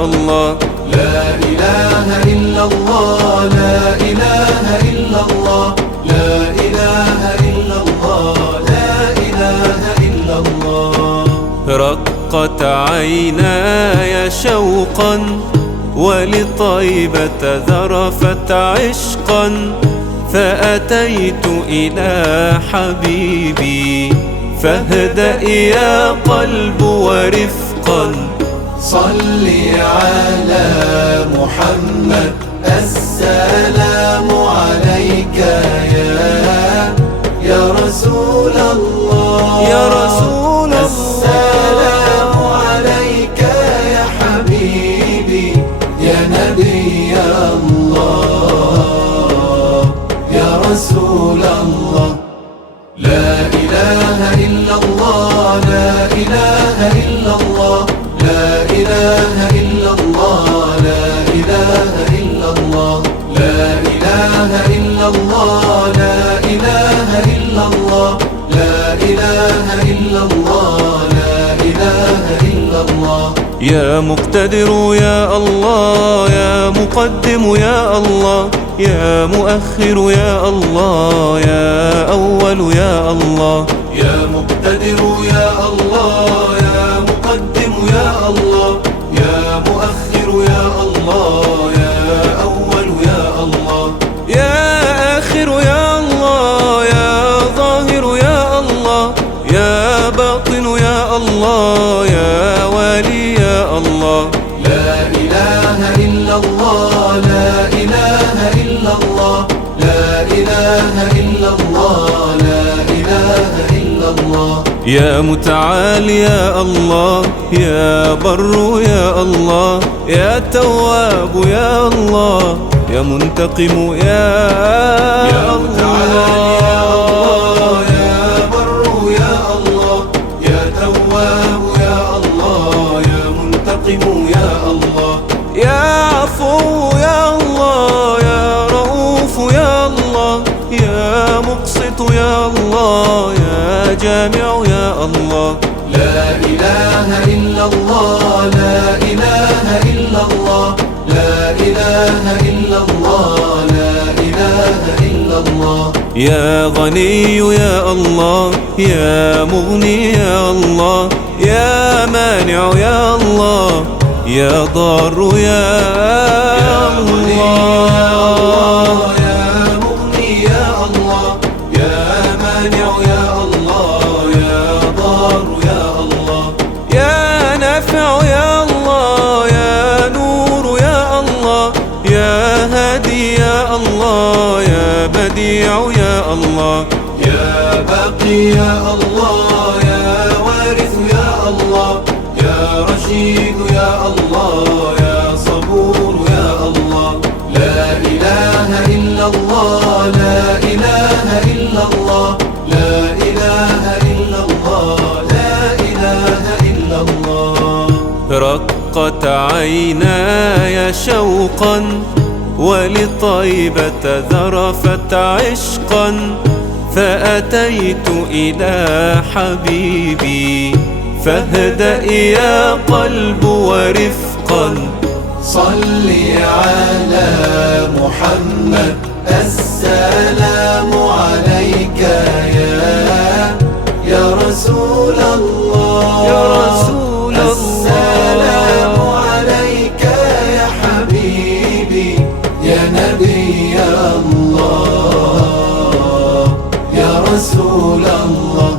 الله لا إله إلا الله لا إله إلا الله لا إله إلا الله لا إله إلا الله. رقت عيناي شوقا ولطيبة ذرفت عشقا فأتيت إلى حبيبي فاهدأ يا قلب ورفقا صل على محمد السلام عليك يا رسول الله يا رسول الله السلام عليك يا حبيبي يا نبي الله يا رسول الله. لا إله إلا الله لا إله إلا الله لا إله إلا الله لا إله إلا الله لا إله إلا الله لا إله إلا الله لا إله إلا الله لا إله إلا الله. يا مقتدر يا الله يا مقدم يا الله يا مؤخر يا الله يا أول يا الله. يا مقتدر يا الله يا مقدم يا الله يا مؤخر يا الله يا أول يا الله يا آخر يا الله يا ظاهر يا الله يا باطن يا الله يا والي يا الله. لا إله إلا الله لا إله إلا الله لا إله إلا الله لا إله إلا الله. يا متعال يا الله يا بر يا الله يا تواب يا الله يا منتقم يا الله يا بر يا الله يا تواب يا الله يا منتقم يا الله يا عفو يا الله يا رؤوف يا الله يا مقسط يا الله يا جامع يا الله. لا إله إلا الله لا إله إلا الله لا إله إلا الله لا إله إلا الله. يا غني يا الله يا مغني يا الله يا مانع يا الله يا ضار يا الله يا مغني يا الله يا مانع يا الله يا ضار يا الله يا نافع يا الله يا نور يا الله يا هادي يا الله يا بديع يا الله يا باقي يا الله يا وارث يا الله يا رشيد يا الله يا صبور يا الله. لا إله إلا الله لا إله إلا الله لا إله إلا الله لا إله إلا الله. رقت عيناي شوقا ولطيبة ذرفت عشقا فأتيت إلى حبيبي فاهدأ يا قلب ورفقا صل على محمد السلام عليك يا رسول الله يا رسول الله السلام عليك يا حبيبي يا نبي الله يا رسول الله.